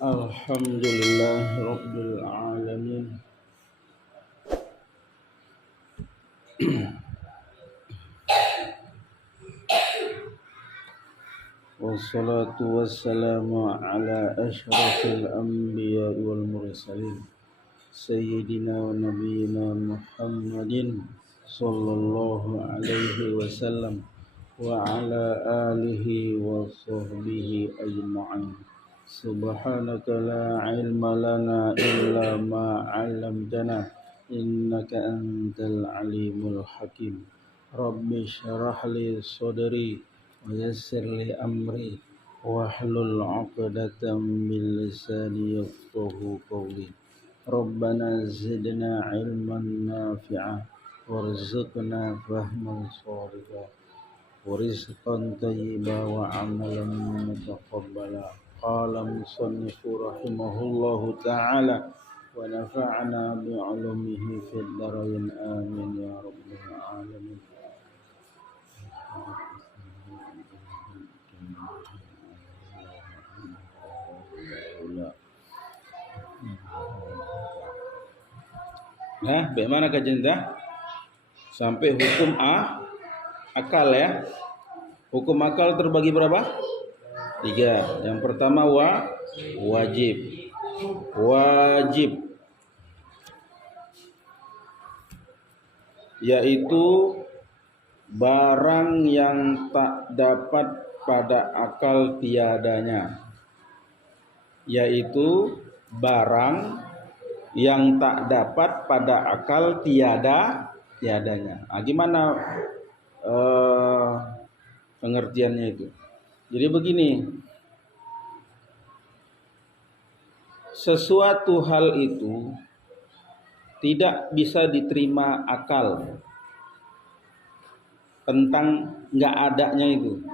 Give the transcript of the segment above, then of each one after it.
Alhamdulillah Rabbil Alamin. Wassalatu wassalamu ala ashrafil anbiya wal mursalin Sayyidina wa nabiyina Muhammadin sallallahu alaihi wasallam wa ala alihi wa sahbihi ajma'in. Subhanaka la ilma lana illa ma 'allamtana innaka antal alimul hakim. Rabbi shrah li sadri wa yassir li amri wahlul 'uqdatam min lisani yafqahu qawli. Rabbana zidna ilman nafi'a warzuqna fahman shaliha wa rizqan thayyiba wa amalan mutaqabbala. Qala musannifu rahimahullahu ta'ala wa nafa'na bi'ulumihi fid dharain amin ya rabbal alamin. Nah, bagaimana kajian dah? Sampai hukum akal ya. Hukum akal terbagi berapa? 3. Yang pertama wajib. Wajib yaitu barang yang tak dapat pada akal tiadanya. Yaitu barang yang tak dapat pada akal tiadanya. Gimana pengertiannya itu? Jadi begini, sesuatu hal itu tidak bisa diterima akal tentang nggak adanya itu,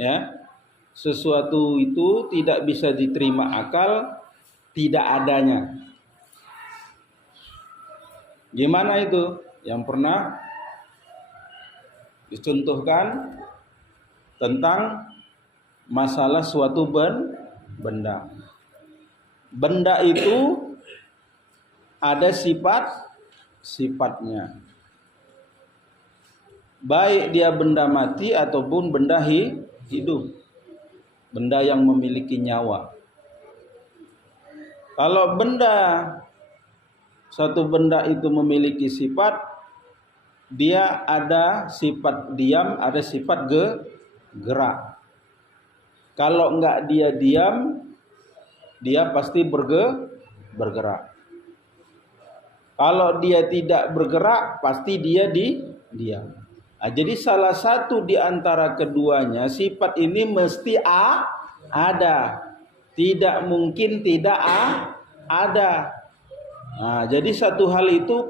ya. Sesuatu itu tidak bisa diterima akal tidak adanya. Gimana itu? Yang pernah dicontohkan tentang masalah suatu benda. Benda itu ada sifatnya. Baik dia benda mati ataupun benda hidup. Benda yang memiliki nyawa. Kalau suatu benda itu memiliki sifat, dia ada sifat diam, ada sifat gerak. Kalau enggak dia diam, dia pasti bergerak. Kalau dia tidak bergerak, pasti dia diam. Jadi salah satu di antara keduanya sifat ini mesti ada. Tidak mungkin tidak ada. Jadi satu hal itu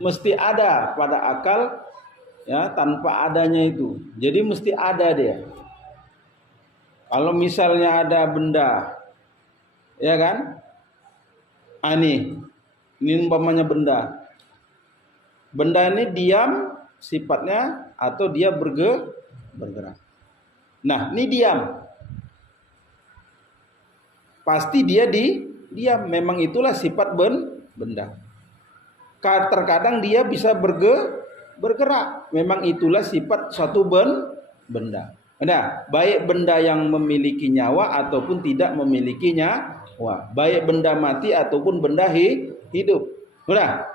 mesti ada pada akal ya, tanpa adanya itu. Jadi mesti ada dia. Kalau misalnya ada benda, ya kan? Ini umpamanya benda. Benda ini diam sifatnya atau dia bergerak. Nah, ini diam. Pasti dia diam. Memang itulah sifat benda. Terkadang dia bisa bergerak. Memang itulah sifat suatu benda. Nah, baik benda yang memiliki nyawa ataupun tidak memiliki nyawa, baik benda mati ataupun benda hidup. Nah,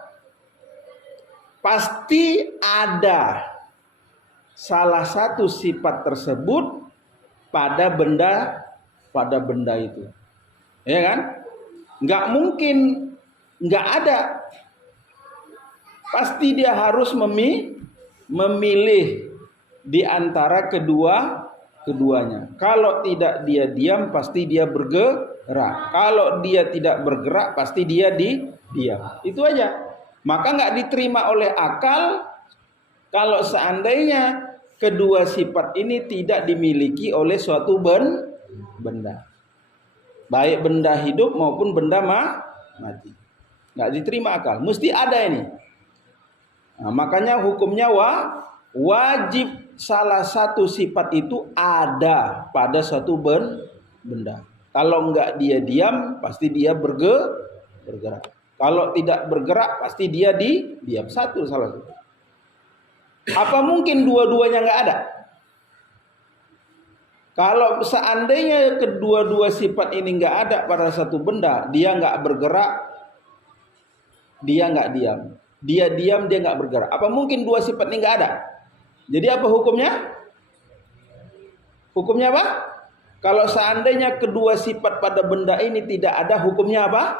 pasti ada salah satu sifat tersebut pada benda itu. Ya kan? Nggak mungkin nggak ada. Pasti dia harus memilih di antara keduanya. Kalau tidak dia diam, pasti dia bergerak. Kalau dia tidak bergerak, pasti dia diam. Itu aja. Maka nggak diterima oleh akal kalau seandainya kedua sifat ini tidak dimiliki oleh suatu benda. Baik benda hidup maupun benda mati. Nggak diterima akal. Mesti ada ini. Makanya hukumnya wajib salah satu sifat itu ada pada suatu benda. Kalau enggak dia diam, pasti dia bergerak. Kalau tidak bergerak, pasti dia diam. Satu salah satu. Apa mungkin dua-duanya enggak ada? Kalau seandainya kedua-dua sifat ini enggak ada pada satu benda, dia enggak bergerak, dia enggak diam. Dia diam, dia enggak bergerak. Apa mungkin dua sifat ini enggak ada? Jadi apa hukumnya? Hukumnya apa? Kalau seandainya kedua sifat pada benda ini tidak ada, hukumnya apa?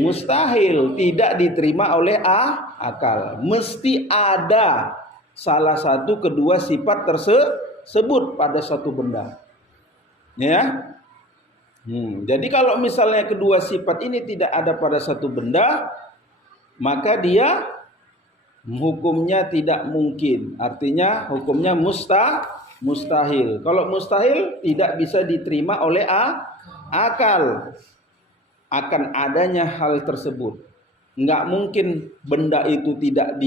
Mustahil, tidak diterima oleh akal. Mesti ada salah satu kedua sifat tersebut pada satu benda. Ya. Jadi kalau misalnya kedua sifat ini tidak ada pada satu benda, maka dia hukumnya tidak mungkin. Artinya hukumnya mustahil. Kalau mustahil tidak bisa diterima oleh akal akan adanya hal tersebut. Enggak mungkin benda itu tidak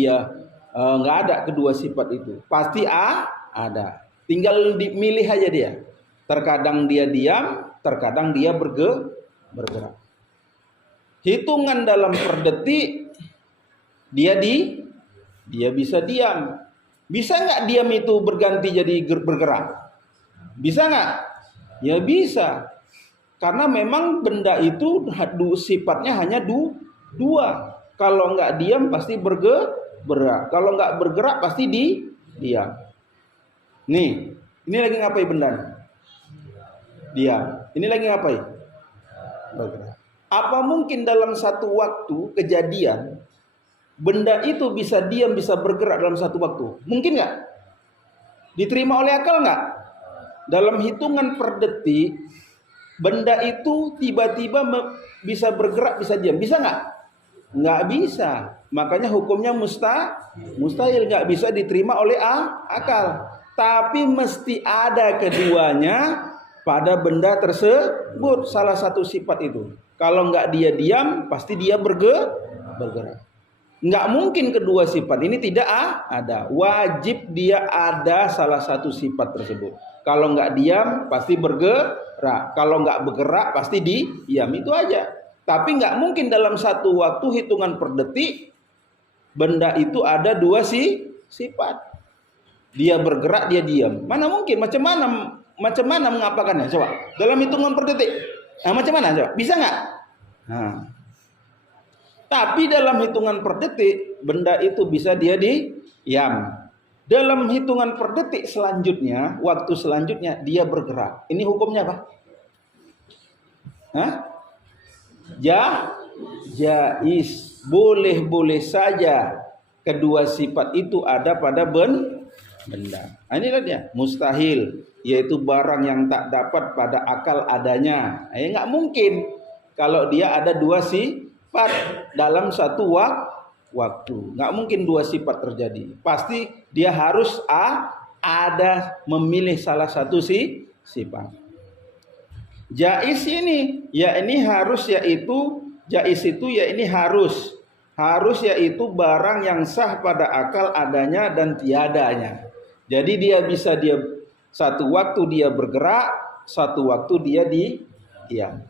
enggak ada kedua sifat itu. Pasti ada. Tinggal dimilih aja dia. Terkadang dia diam, terkadang dia bergerak. Hitungan dalam per detik dia bisa diam. Bisa nggak diam itu berganti jadi bergerak? Bisa nggak? Ya bisa. Karena memang benda itu sifatnya hanya dua. Kalau nggak diam pasti bergerak. Kalau nggak bergerak pasti diam. Nih, ini lagi ngapain benda? Diam. Ini lagi ngapain? Bergerak. Apa mungkin dalam satu waktu kejadian benda itu bisa diam, bisa bergerak dalam satu waktu? Mungkin nggak? Diterima oleh akal nggak? Dalam hitungan per detik, benda itu tiba-tiba bisa bergerak, bisa diam. Bisa nggak? Nggak bisa. Makanya hukumnya mustahil, nggak bisa diterima oleh akal. Tapi mesti ada keduanya pada benda tersebut, salah satu sifat itu. Kalau nggak dia diam, pasti dia bergerak. Nggak mungkin kedua sifat ini tidak ada. Wajib dia ada salah satu sifat tersebut. Kalau nggak diam pasti bergerak. Kalau nggak bergerak pasti diam. Itu aja. Tapi nggak mungkin dalam satu waktu hitungan per detik benda itu ada dua sifat. Dia bergerak, dia diam. Mana mungkin? Macam mana mengapakannya? Coba. Dalam hitungan per detik. Nah, macam mana? Coba. Bisa nggak? Nah. Tapi dalam hitungan per detik, benda itu bisa dia diam. Dalam hitungan per detik selanjutnya, waktu selanjutnya, dia bergerak. Ini hukumnya apa? Hah? Jaiz. Boleh-boleh saja kedua sifat itu ada pada benda. Nah, inilah dia. Mustahil. Yaitu barang yang tak dapat pada akal adanya. Nggak mungkin. Kalau dia ada dua sifat dalam satu waktu, nggak mungkin dua sifat terjadi. Pasti dia harus ada memilih salah satu sifat. Jaiz ini, ya ini harus, yaitu jaiz itu ya ini harus yaitu barang yang sah pada akal adanya dan tiadanya. Jadi dia bisa satu waktu dia bergerak, satu waktu dia diam.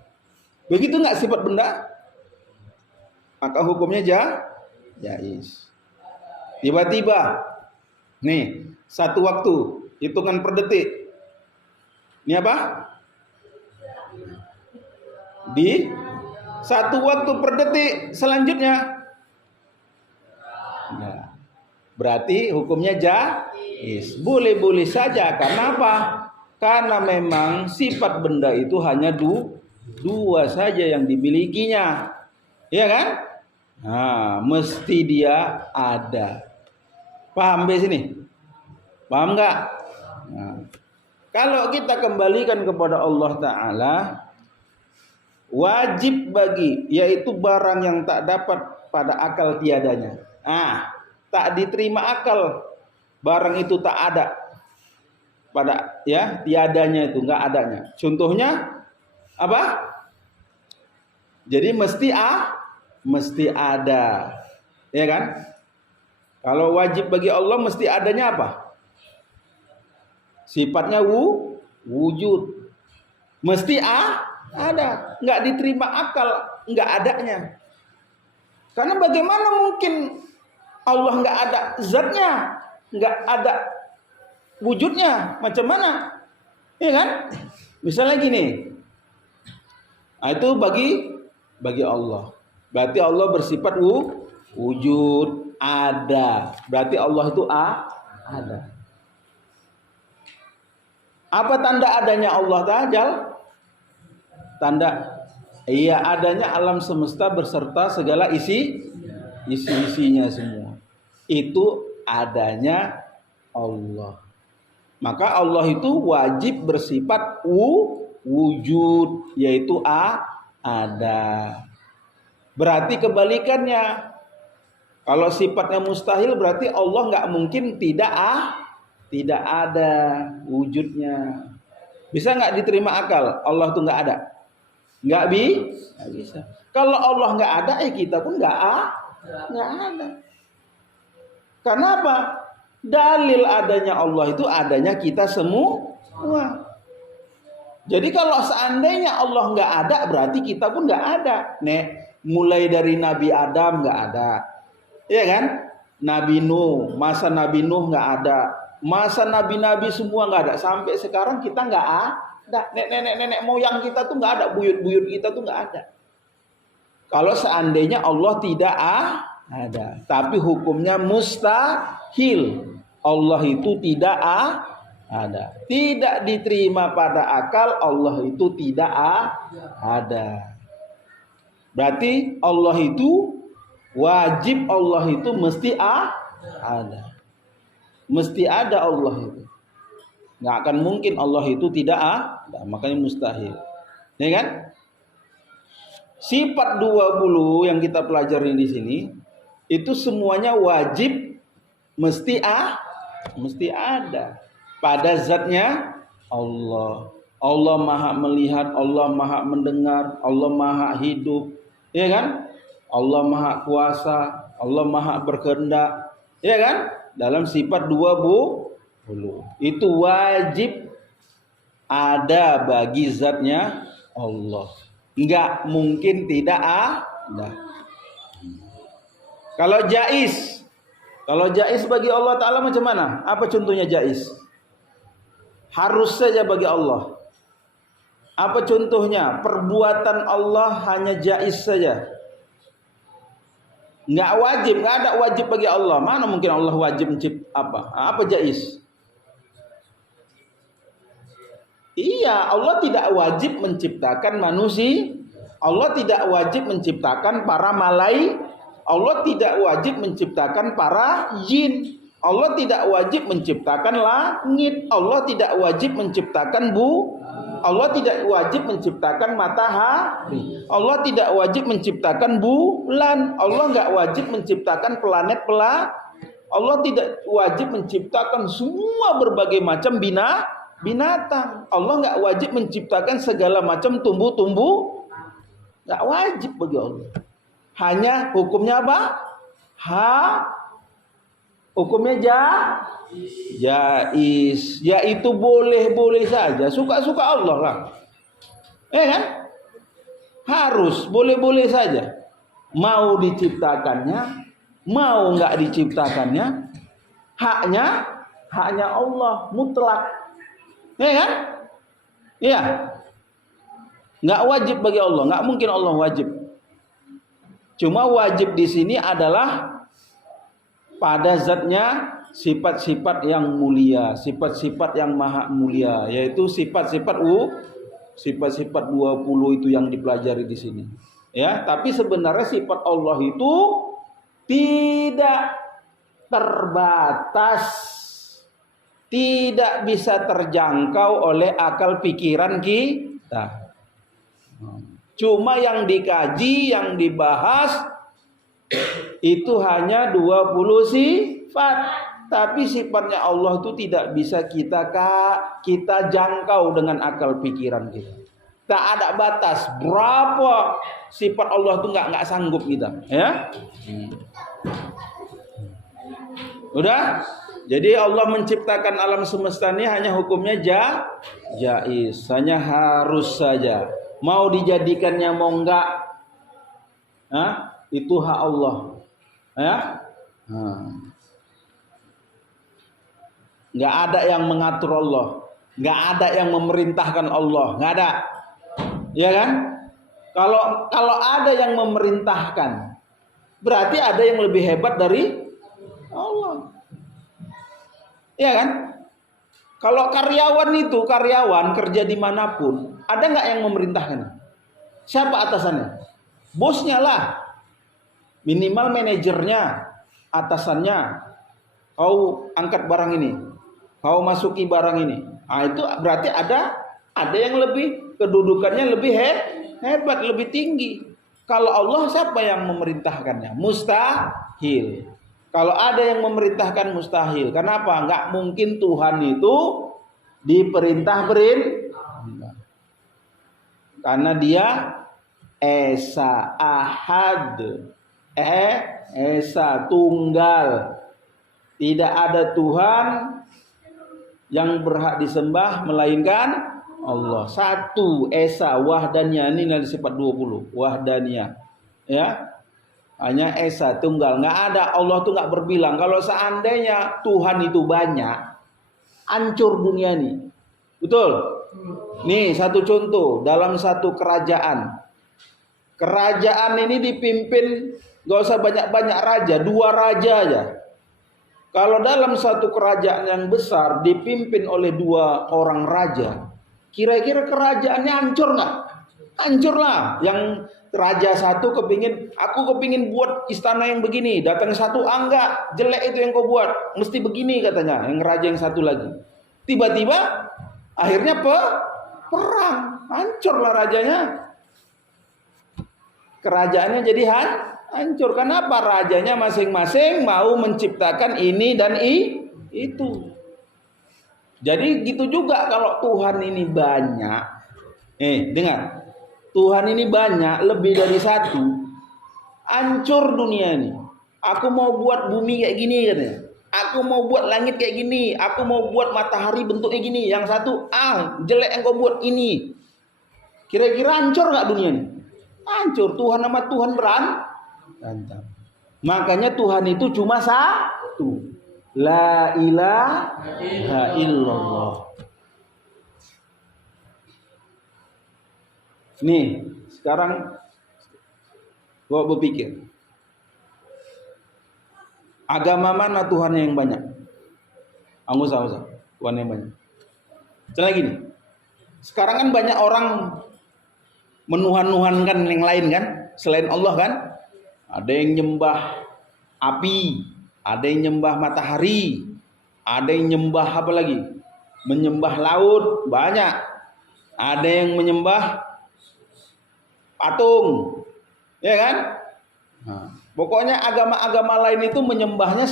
Begitu nggak sifat benda? Maka hukumnya jaiz. Tiba-tiba nih, satu waktu hitungan per detik. Ini apa? Di satu waktu per detik selanjutnya. Nah, berarti hukumnya jaiz. Boleh-boleh saja. Karena apa? Karena memang sifat benda itu hanya dua saja yang dimilikinya. Iya kan? Nah, mesti dia ada. Paham di sini? Paham nggak? Nah, kalau kita kembalikan kepada Allah Ta'ala, wajib bagi, yaitu barang yang tak dapat pada akal tiadanya. Tak diterima akal, barang itu tak ada pada tiadanya, itu nggak adanya. Contohnya apa? Jadi mesti ada, ya kan? Kalau wajib bagi Allah mesti adanya apa? Sifatnya wujud. Mesti ada. Nggak diterima akal, nggak adanya. Karena bagaimana mungkin Allah nggak ada zatnya, nggak ada wujudnya, macam mana? Iya kan? Misalnya gini, itu bagi Allah. Berarti Allah bersifat wujud, ada. Berarti Allah itu ada. Apa tanda adanya Allah Ta'ala? Tanda iya adanya alam semesta beserta segala isi-isinya semua. Itu adanya Allah. Maka Allah itu wajib bersifat wujud, yaitu ada. Berarti kebalikannya. Kalau sifatnya mustahil berarti Allah nggak mungkin tidak ada wujudnya. Bisa nggak diterima akal? Allah tuh nggak ada? Nggak bisa. Kalau Allah nggak ada, kita pun nggak ada. Karena apa? Dalil adanya Allah itu adanya kita semua. Jadi kalau seandainya Allah nggak ada, berarti kita pun nggak ada. Mulai dari Nabi Adam nggak ada, ya kan? Nabi Nuh, masa Nabi Nuh nggak ada, masa nabi-nabi semua nggak ada. Sampai sekarang kita nggak ada. Nenek moyang kita tuh nggak ada, buyut-buyut kita tuh nggak ada. Kalau seandainya Allah tidak ada, tapi hukumnya mustahil. Allah itu tidak ada, tidak diterima pada akal. Allah itu tidak ada. Berarti Allah itu wajib, Allah itu mesti ada, mesti ada Allah itu. Nggak akan mungkin Allah itu tidak ada, makanya mustahil, ya kan? Sifat 20 yang kita pelajari di sini itu semuanya wajib mesti ada pada zatnya Allah. Allah Maha melihat, Allah Maha mendengar, Allah Maha hidup, ya kan? Allah Maha kuasa, Allah Maha berkehendak, ya kan? Dalam sifat 20 itu wajib ada bagi zatnya Allah. Enggak mungkin tidak ada. Kalau jaiz bagi Allah Ta'ala macam mana? Apa contohnya jaiz? Harus saja bagi Allah. Apa contohnya? Perbuatan Allah hanya jaiz saja. Enggak wajib, enggak ada wajib bagi Allah. Mana mungkin Allah wajib mencipta apa? Apa jaiz? Iya, Allah tidak wajib menciptakan manusia. Allah tidak wajib menciptakan para malaikat. Allah tidak wajib menciptakan para jin. Allah tidak wajib menciptakan langit. Allah tidak wajib menciptakan Allah tidak wajib menciptakan matahari. Allah tidak wajib menciptakan bulan. Allah nggak wajib menciptakan planet-planet. Allah tidak wajib menciptakan semua berbagai macam binatang. Allah nggak wajib menciptakan segala macam tumbuh-tumbuh. Nggak wajib bagi Allah. Hanya hukumnya apa? Hukumnya jaiz. Yaitu boleh-boleh saja. Suka-suka Allah lah. Kan? Harus boleh-boleh saja. Mau diciptakannya, mau nggak diciptakannya, haknya Allah mutlak. Kan? Iya. Nggak wajib bagi Allah, nggak mungkin Allah wajib. Cuma wajib di sini adalah pada zatnya sifat-sifat yang mulia, sifat-sifat yang maha mulia, yaitu sifat-sifat 20 itu yang dipelajari di sini. Ya, tapi sebenarnya sifat Allah itu tidak terbatas, tidak bisa terjangkau oleh akal pikiran kita. Cuma yang dikaji, yang dibahas itu hanya 20 sifat. Tapi sifatnya Allah itu tidak bisa kita jangkau dengan akal pikiran kita. Tak ada batas berapa sifat Allah itu nggak sanggup kita, ya. Udah? Jadi Allah menciptakan alam semesta ini hanya hukumnya jaiz, hanya harus saja. Mau dijadikannya mau enggak, itu hak Allah. Ya, nggak ada yang mengatur Allah, nggak ada yang memerintahkan Allah, nggak ada, ya kan? Kalau ada yang memerintahkan, berarti ada yang lebih hebat dari Allah. Iya kan? Kalau karyawan kerja dimanapun, ada nggak yang memerintahkan? Siapa atasannya? Bosnya lah, minimal manajernya, atasannya. Kau angkat barang ini, kau masuki barang ini. Nah, itu berarti ada yang lebih kedudukannya lebih hebat, lebih tinggi. Kalau Allah siapa yang memerintahkannya? Mustahil. Kalau ada yang memerintahkan mustahil. Kenapa? Nggak mungkin Tuhan itu diperintah. Karena dia Esa Ahad. Esa Tunggal. Tidak ada Tuhan yang berhak disembah melainkan Allah. Satu, Esa, Wahdaniyah. Ini dari sifat 20. Wahdaniyah. Ya. Hanya Esa, tunggal, nggak ada. Allah tuh nggak berbilang. Kalau seandainya Tuhan itu banyak, hancur dunia ini. Betul? Nih satu contoh dalam satu kerajaan. Kerajaan ini dipimpin, nggak usah banyak-banyak raja, 2 raja aja. Kalau dalam satu kerajaan yang besar dipimpin oleh 2 orang raja, kira-kira kerajaannya hancur nggak? Hancur lah. Yang raja satu aku kepingin buat istana yang begini. Datang satu, enggak, jelek itu yang kau buat. Mesti begini katanya. Yang raja yang satu lagi. Tiba-tiba akhirnya perang. Hancur lah rajanya. Kerajaannya jadi hancur. Kenapa? Rajanya masing-masing mau menciptakan ini dan itu. Jadi gitu juga kalau Tuhan ini banyak. Dengar. Tuhan ini banyak, lebih dari satu. Hancur dunia ini. Aku mau buat bumi kayak gini katanya. Aku mau buat langit kayak gini. Aku mau buat matahari bentuknya gini. Yang satu, jelek yang kau buat ini. Kira-kira hancur gak dunia ini? Hancur. Tuhan sama Tuhan berantem. Makanya Tuhan itu cuma satu. La ilaha illallah. Nih, sekarang gua berpikir, agama mana Tuhan yang banyak? Usah, Tuhan yang banyak. Misalnya gini, sekarang kan banyak orang menuhan-nuhankan yang lain kan, selain Allah kan. Ada yang nyembah api, ada yang nyembah matahari, ada yang nyembah apa lagi? Menyembah laut, banyak. Ada yang menyembah patung, ya kan? Pokoknya agama-agama lain itu menyembahnya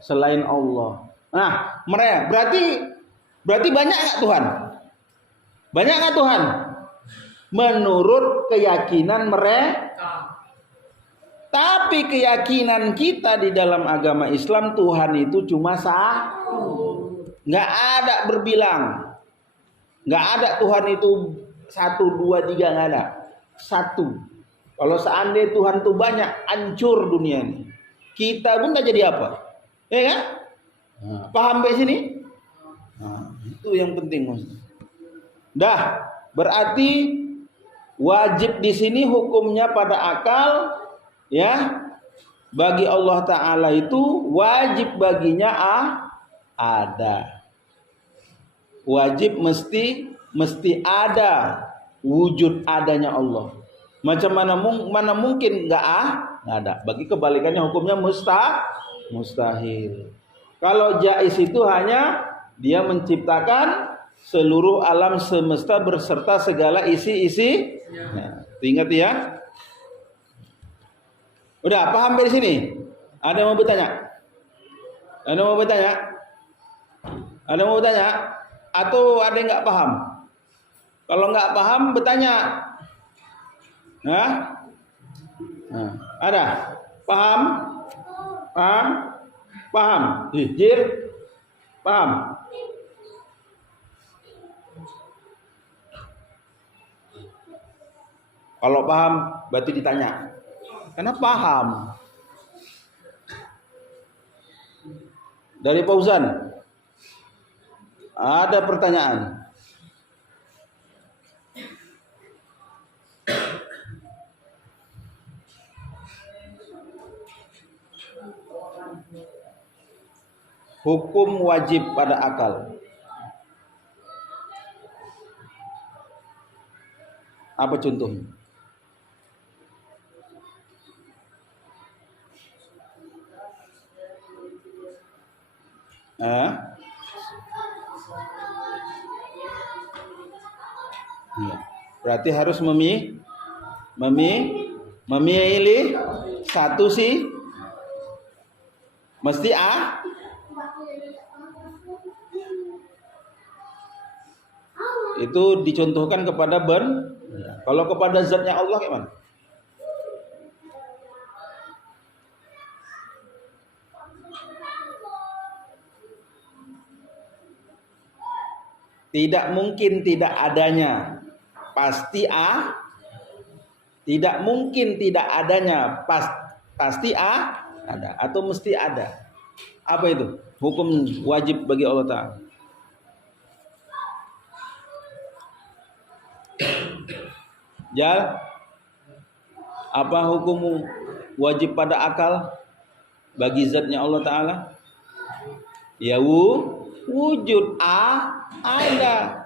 selain Allah. Nah, mereka berarti banyak nggak Tuhan? Banyak nggak Tuhan? Menurut keyakinan mereka. Tapi keyakinan kita di dalam agama Islam, Tuhan itu cuma satu. Nggak ada berbilang. Nggak ada Tuhan itu 1, 2, 3, nggak ada. Satu. Kalau seandainya Tuhan itu banyak, hancur dunia ini. Kita pun nggak jadi apa. Ya kan? Paham sampai sini? Itu yang penting. Dah, berarti wajib di sini hukumnya pada akal, ya. Bagi Allah Ta'ala itu wajib baginya ada. Wajib mesti ada wujud adanya Allah. Macam mana mungkin nggak ada. Bagi kebalikannya hukumnya mustahil. Kalau jaiz itu hanya dia menciptakan seluruh alam semesta berserta segala isi. Nah, ingat ya. Udah paham dari sini? Ada yang mau bertanya? Ada yang mau bertanya? Atau ada yang nggak paham? Kalau nggak paham bertanya. Ada? Paham? Paham? Jil? Paham? Kalau paham berarti ditanya. Karena paham. Dari Fauzan. Ada pertanyaan. Hukum wajib pada akal. Apa contohnya? Ya. Berarti harus memilih satu sih. Mesti A. Itu dicontohkan kepada kalau kepada zatnya Allah gimana? Tidak mungkin tidak adanya, pasti A. Tidak mungkin tidak adanya, pasti A ada atau mesti ada. Apa itu? Hukum wajib bagi Allah Ta'ala. Jal, apa hukum wajib pada akal bagi zatnya Allah Ta'ala? Ya wujud ada.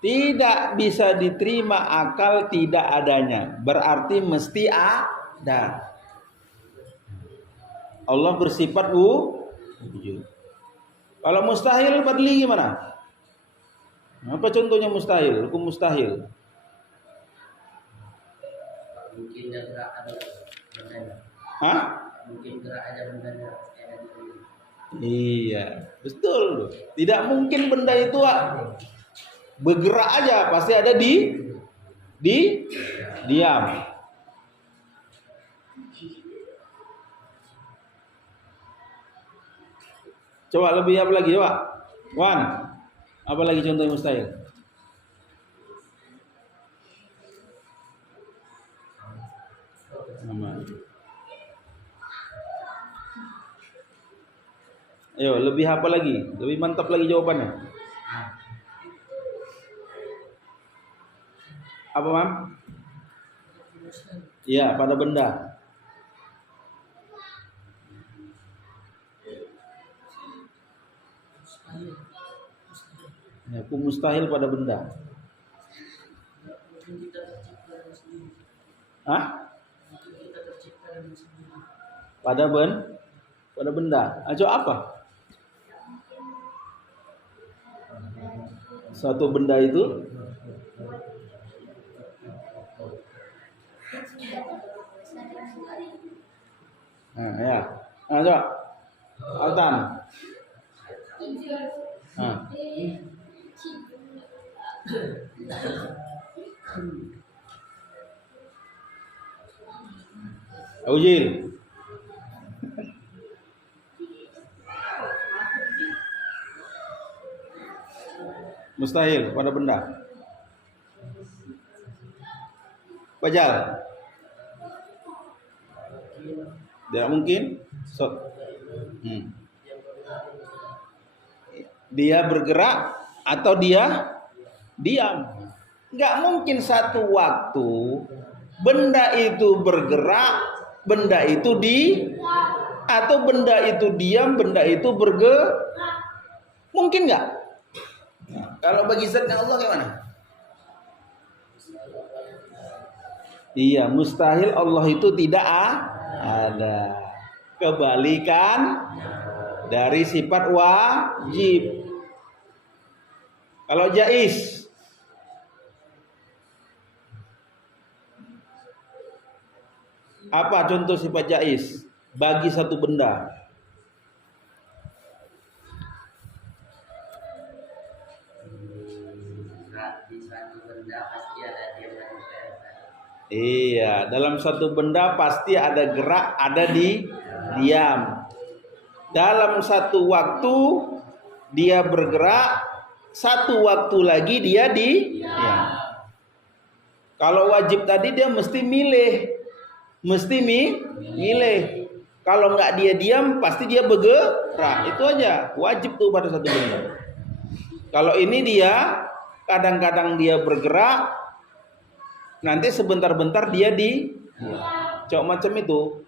Tidak bisa diterima akal tidak adanya. Berarti mesti ada. Allah bersifat wujud. Kalau mustahil badli gimana? Apa contohnya mustahil? Hukum mustahil. Mungkin gerak ada bendanya. Hah? Mungkin gerak ada bendanya. Iya, betul. Tidak mungkin benda itu bergerak aja, pasti ada di diam. Coba lebih apa lagi, coba? Wan, apa lagi contoh yang mustahil? Ayo, lebih apa lagi? Lebih mantap lagi jawabannya. Apa, Mam? Iya, pada benda. Ya, hukum mustahil pada benda. Hah? Pada benda. Ajo apa? Suatu benda itu ya. Coba. Altan. Ujil. Mustahil pada benda. Bajal. Tidak mungkin. Dia bergerak atau dia diam. Nggak mungkin satu waktu benda itu bergerak, benda itu atau benda itu diam, benda itu bergerak. Mungkin nggak? Kalau bagi zatnya Allah gimana? Iya, mustahil Allah itu tidak ada. Kebalikan dari sifat wajib. Kalau jaiz, apa contoh sifat jaiz bagi satu benda? Iya, dalam satu benda pasti ada gerak, ada diam. dalam satu waktu dia bergerak, satu waktu lagi dia diam. Kalau wajib tadi dia mesti milih. Kalau nggak dia diam pasti dia bergerak. Itu aja, wajib tuh pada satu benda. Kalau ini dia kadang-kadang dia bergerak, nanti sebentar-bentar dia Cok macam itu.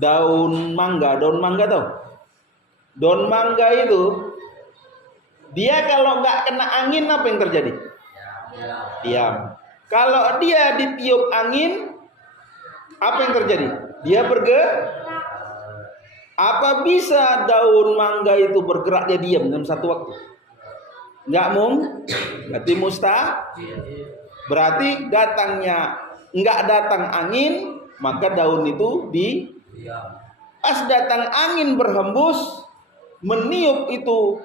Daun mangga tau? Daun mangga itu dia kalau nggak kena angin apa yang terjadi? Diam. Kalau dia ditiup angin, apa yang terjadi? Dia bergerak. Apa bisa daun mangga itu bergerak dia diam dalam satu waktu? Nggak mungkin. Berarti mustahil. Berarti nggak datang angin, maka daun itu pas datang angin berhembus, meniup itu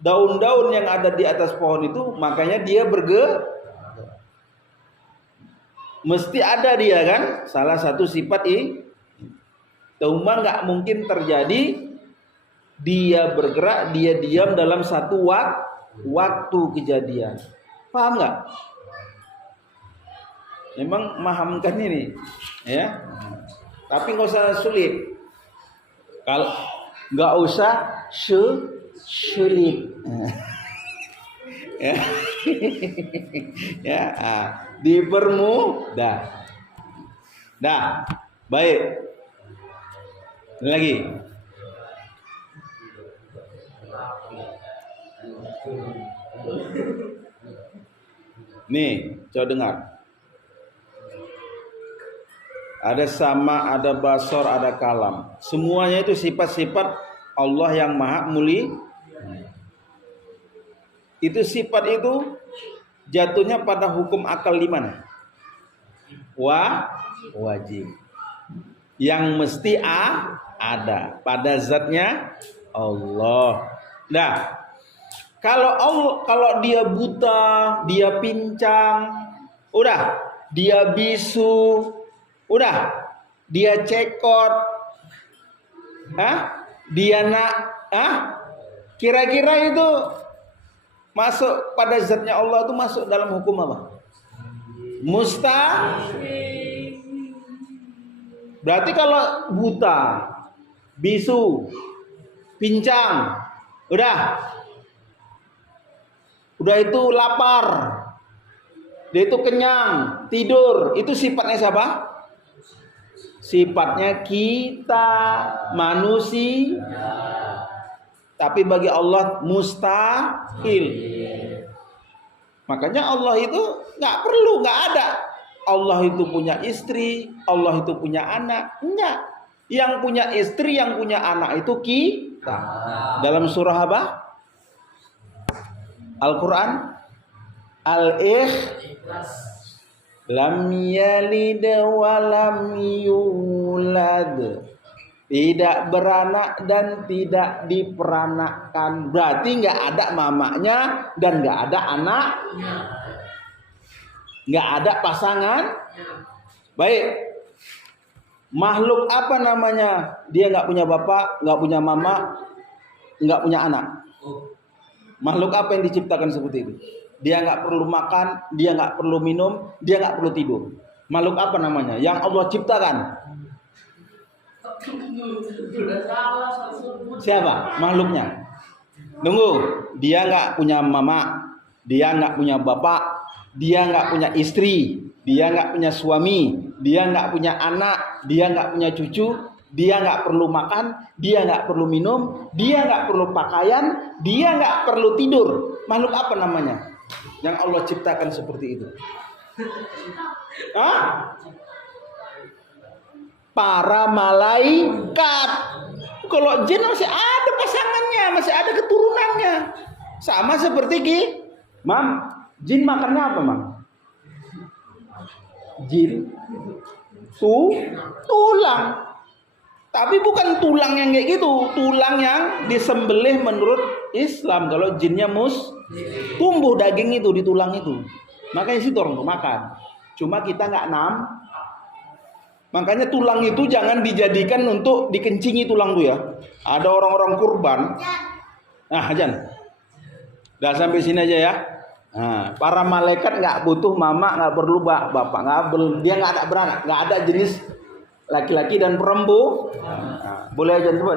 daun-daun yang ada di atas pohon itu, makanya dia bergerak. Mesti ada dia kan, salah satu sifat Cuma nggak mungkin terjadi dia bergerak, dia diam dalam satu waktu kejadian. Paham nggak? Memang memahamkan ini, ya. Tapi nggak usah sulit. Kalau nggak usah sulit. Ya, ya, dipermudah. Dah, baik. Lagi. Nih, coba dengar. Ada sama, ada basor, ada kalam. Semuanya itu sifat-sifat Allah yang maha mulia. Itu sifat itu jatuhnya pada hukum akal di mana? Wajib. Yang mesti ada pada zatnya Allah. Nah, kalau dia buta, dia pincang, udah, dia bisu, udah, dia cekot, kira-kira itu masuk pada zatnya Allah itu masuk dalam hukum apa? Mustahil. Berarti kalau buta, bisu, pincang, udah itu lapar, dia itu kenyang, tidur, itu sifatnya siapa? Sifatnya kita manusia. Tapi bagi Allah mustahil. Makanya Allah itu nggak ada. Allah itu punya istri, Allah itu punya anak. Enggak. Yang punya istri, yang punya anak itu kita. Dalam surah apa? Al-Quran. Al-Ikhlas. Lam yalid wa lam yulad. Tidak beranak dan tidak diperanakkan. Berarti nggak ada mamanya dan nggak ada anaknya. Nggak ada pasangan. Baik. Makhluk apa namanya? Dia nggak punya bapak, nggak punya mama, nggak punya anak. Makhluk apa yang diciptakan seperti itu? Dia nggak perlu makan, dia nggak perlu minum, dia nggak perlu tidur. Makhluk apa namanya? Yang Allah ciptakan. Siapa makhluknya? Tunggu, dia nggak punya mama, dia nggak punya bapak, dia nggak punya istri, dia nggak punya suami, dia nggak punya anak, dia nggak punya cucu, dia nggak perlu makan, dia nggak perlu minum, dia nggak perlu pakaian, dia nggak perlu tidur. Makhluk apa namanya? Yang Allah ciptakan seperti itu. Para malaikat. Kalau jin masih ada pasangannya, masih ada keturunannya. Sama seperti jin makannya apa, Mam? Jin tulang. Tapi bukan tulang yang kayak gitu, tulang yang disembelih menurut Islam. Kalau jinnya tumbuh daging itu di tulang itu. Makanya situ orang makan. Cuma kita nggak Makanya tulang itu jangan dijadikan untuk dikencingi tulang tuh ya. Ada orang-orang kurban. Nah, Jan. Udah sampai sini aja ya. Nah, para malaikat nggak butuh mama, nggak perlu bapak, dia nggak ada beranak, nggak ada jenis laki-laki dan perempuan. Nah, boleh aja tuh.